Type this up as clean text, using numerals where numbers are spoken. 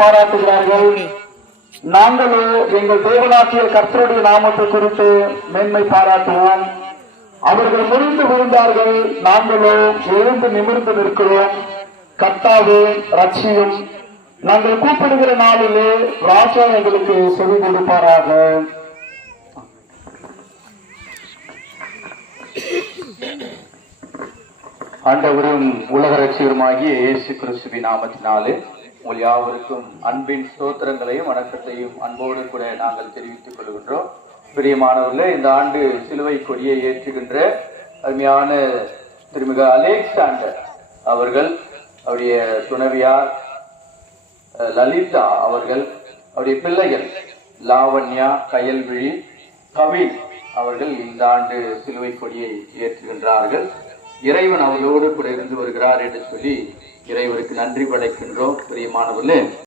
பாராட்டுகிறார்கள். நாங்களோ எங்கள் தேவனாகிய கர்த்தருடைய நாமத்தை குறித்து மேன்மை பாராட்டுவோம். அவர்கள் முறிந்து விழுந்தார்கள், நாங்களோ எழுந்து நிமிர்ந்து நிற்கிறோம். கர்த்தாவே ரட்சியும், நாங்கள் கூப்பிடுகிற நாளிலே ராஜா எங்களுக்கு செவி கொடுப்பாராக. ஆண்டவரும் உலக ரட்சியருமாகிய இயேசு கிறிஸ்துவின் நாமத்தினாலே உங்கள் யாவருக்கும் அன்பின் ஸ்தோத்திரங்களையும் வணக்கத்தையும் அன்போடு கூட நாங்கள் தெரிவித்துக் கொள்கின்றோம். பிரியமானவர்களே, இந்த ஆண்டு சிலுவை கொடியை ஏற்றுகின்ற அருமையான திருமிக அலெக்சாண்டர் அவர்கள், அவருடைய துணைவியார் லலிதா அவர்கள், அவருடைய பிள்ளைகள் லாவண்யா, கயல்விழி, கவின் அவர்கள் இந்த ஆண்டு சிலுவை கொடியை ஏற்றுகின்றார்கள். இறைவன் அவர்களோடு கூட இருந்து வருகிறார் என்று சொல்லி இறைவனுக்கு நன்றி படைக்கின்றோம். பிரியமானவர்களே,